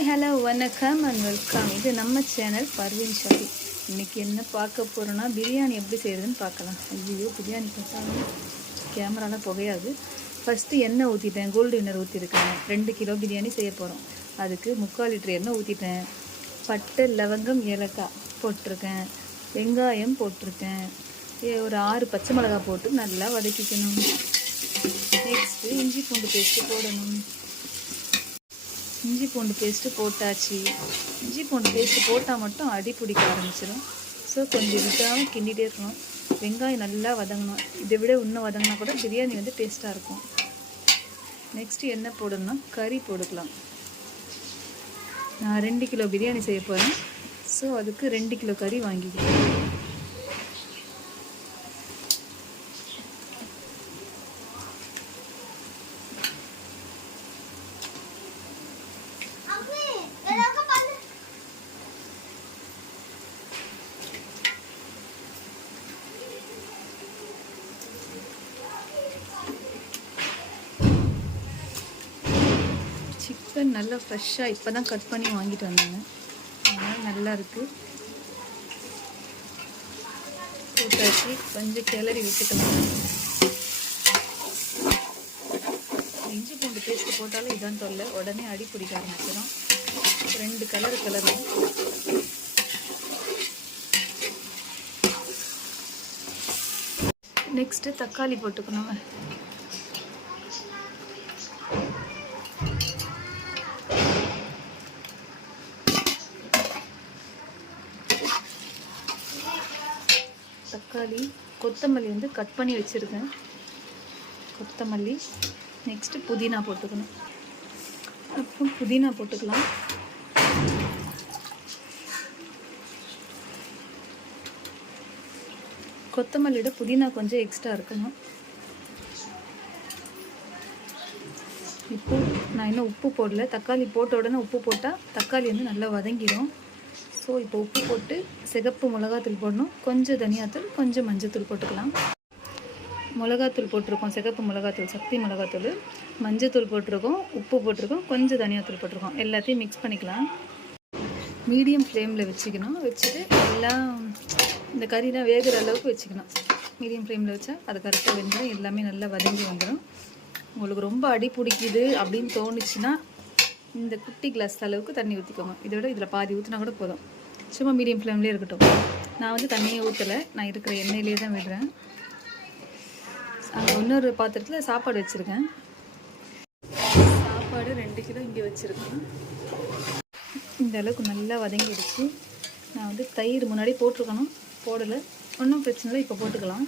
Hi hello வணக்கம் and welcome இது நம்ம சேனல் பர்வீன் ஷாபி. இன்றைக்கி என்ன பார்க்க போகிறோன்னா பிரியாணி எப்படி செய்கிறதுன்னு பார்க்கலாம். ஐயோ பிரியாணி பார்த்தா கேமராலாம் புகையாது. ஃபஸ்ட்டு எண்ணெய் ஊற்றிட்டேன் கோல்டு வின்னர் ஊற்றிருக்கேன் ரெண்டு கிலோ பிரியாணி செய்ய போகிறோம் அதுக்கு முக்கால் லிட்டர் எண்ணெய் ஊற்றிட்டேன் பட்டை லவங்கம் ஏலக்காய் போட்டிருக்கேன். வெங்காயம் போட்டிருக்கேன். ஒரு ஆறு பச்சை மிளகாய் போட்டு நல்லா வதக்கிக்கணும். நெக்ஸ்ட்டு இஞ்சி பூண்டு பேஸ்ட்டு போடணும். இஞ்சி பூண்டு பேஸ்ட்டு போட்டாச்சு. இஞ்சி பூண்டு பேஸ்ட்டு போட்டால் மட்டும் அடி பிடிக்க ஆரம்பிச்சிடும் ஸோ கொஞ்சம் விட்டாமல் கிண்டிகிட்டே இருக்கணும். வெங்காயம் நல்லா வதங்கணும். இதை விட இன்னும் வதங்கினா கூட பிரியாணி வந்து டேஸ்ட்டாக இருக்கும். நெக்ஸ்ட்டு என்ன போடணும்னா கறி போட்டுக்கலாம். நான் ரெண்டு கிலோ பிரியாணி செய்ய போகிறேன் ஸோ அதுக்கு ரெண்டு கிலோ கறி வாங்கிக்கிறேன் சிக்கன் நல்லா ஃப்ரெஷ்ஷாக இப்போ தான் கட் பண்ணி வாங்கிட்டு வந்தாங்க. அதனால் நல்லா இருக்குது போட்டாச்சு கொஞ்சம் கிளறி விட்டுட்டோம் இஞ்சி பூண்டு பேஸ்ட்டு போட்டாலும் இதான் தொல்லை. உடனே அடி பிடிக்க ஆரம்பிச்சிடும் ரெண்டு கலர் கலரும் நெக்ஸ்ட்டு தக்காளி போட்டுக்கணும். தக்காளி கொத்தமல்லி வந்து கட் பண்ணி வச்சுருக்கேன். கொத்தமல்லி. நெக்ஸ்ட்டு புதினா போட்டுக்கணும். அப்புறம் புதினா போட்டுக்கலாம். கொத்தமல்லியோட புதினா கொஞ்சம் எக்ஸ்ட்ரா இருக்கணும். இப்போ நான் இன்னும் உப்பு போடல. தக்காளி போட்ட உடனே உப்பு போட்டால் தக்காளி வந்து நல்லா வதங்கிடும் ஸோ இப்போ உப்பு போட்டு சிகப்பு மிளகாத்தூள் போடணும். கொஞ்சம் தனியாத்தூள் கொஞ்சம் மஞ்சத்தூள் போட்டுக்கலாம். மிளகாத்தூள் போட்டிருக்கோம் சிகப்பு மிளகாத்தூள் சக்தி மிளகாத்தூள். மஞ்சத்தூள் போட்டிருக்கோம் உப்பு போட்டிருக்கோம் கொஞ்சம் தனியாத்தூள் போட்டிருக்கோம். எல்லாத்தையும் மிக்ஸ் பண்ணிக்கலாம். மீடியம் ஃப்ளேமில் வச்சுக்கணும். வச்சுட்டு எல்லாம் இந்த கறிலாம் வேகிற அளவுக்கு வச்சுக்கணும். மீடியம் ஃப்ளேமில் வச்சா அது கரெக்டாக வெந்தால் எல்லாமே நல்லா வதங்கி வந்துடும் உங்களுக்கு ரொம்ப அடி பிடிக்குது அப்படின்னு தோணுச்சுன்னா இந்த குட்டி கிளாஸ் அளவுக்கு தண்ணி ஊற்றிக்கோங்க இதை விட இதில் பாதி ஊற்றினா கூட போதும். சும்மா மீடியம் ஃப்ளேம்லேயே இருக்கட்டும். நான் வந்து தண்ணியை ஊற்றலை நான் இருக்கிற எண்ணெயிலே தான் விடுறேன். அங்கே இன்னொரு பாத்திரத்தில் சாப்பாடு வச்சுருக்கேன். சாப்பாடு ரெண்டு கிலோ இங்கே வச்சுருக்கேன். இந்த அளவுக்கு நல்லா வதங்கிடுச்சு. நான் வந்து தயிர் முன்னாடி போட்டிருக்கணும். போடலை. ஒன்றும் பிரச்சனை இல்லை. இப்போ போட்டுக்கலாம்.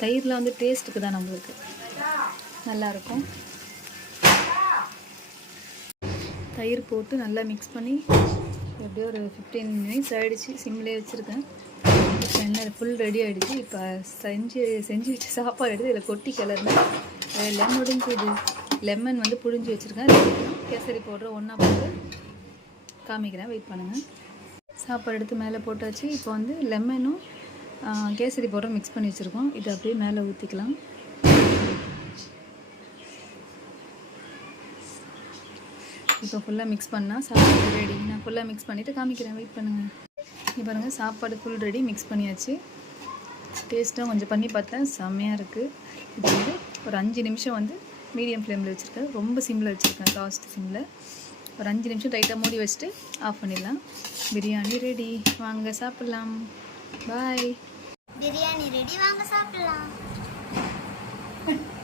தயிரில் வந்து டேஸ்ட்டுக்கு தான் நம்மளுக்கு. நல்லாயிருக்கும் தயிர் போட்டு நல்லா மிக்ஸ் பண்ணி எப்படியோ ஒரு ஃபிஃப்டீன் மினிட்ஸ் ஆகிடுச்சு சிம்லேயே வச்சுருக்கேன். எண்ணெய் என்ன ஃபுல் ரெடி ஆகிடுச்சு இப்போ செஞ்சு செஞ்சு வச்சு சாப்பாடு எடுத்து இதில் கொட்டி கிளறுனேன். லெமன் இது லெமன் வந்து புழிஞ்சு வச்சுருக்கேன். கேசரி போடுற ஒன்றா போட்டு காமிக்கிறேன். வெயிட் பண்ணுங்கள் சாப்பாடு எடுத்து மேலே போட்டாச்சு. இப்போ வந்து லெமனும் கேசரி பவுடர் மிக்ஸ் பண்ணி வச்சுருக்கோம். இது அப்படியே மேலே ஊற்றிக்கலாம் இப்போ ஃபுல்லாக மிக்ஸ் பண்ணால் சாப்பாடு ரெடி நான் ஃபுல்லாக மிக்ஸ் பண்ணிவிட்டு காமிக்கிறேன். வெயிட் பண்ணுங்கள் இப்போ பாருங்கள் சாப்பாடு ஃபுல் ரெடி மிக்ஸ் பண்ணியாச்சு. டேஸ்ட்டும் கொஞ்சம் பண்ணி பார்த்தேன் செம்மையாக இருக்குது இப்போ வந்து ஒரு அஞ்சு நிமிஷம் வந்து மீடியம் ஃப்ளேமில் வச்சுருக்கேன். ரொம்ப சிம்மில் வச்சுருக்கேன் லாஸ்ட் சிம்மில் ஒரு அஞ்சு நிமிஷம் டைட்டாக மூடி வச்சுட்டு ஆஃப் பண்ணிடலாம். பிரியாணி ரெடி வாங்க சாப்பிட்லாம். பாய் பிரியாணி ரெடி வாங்க சாப்பிடலாம்.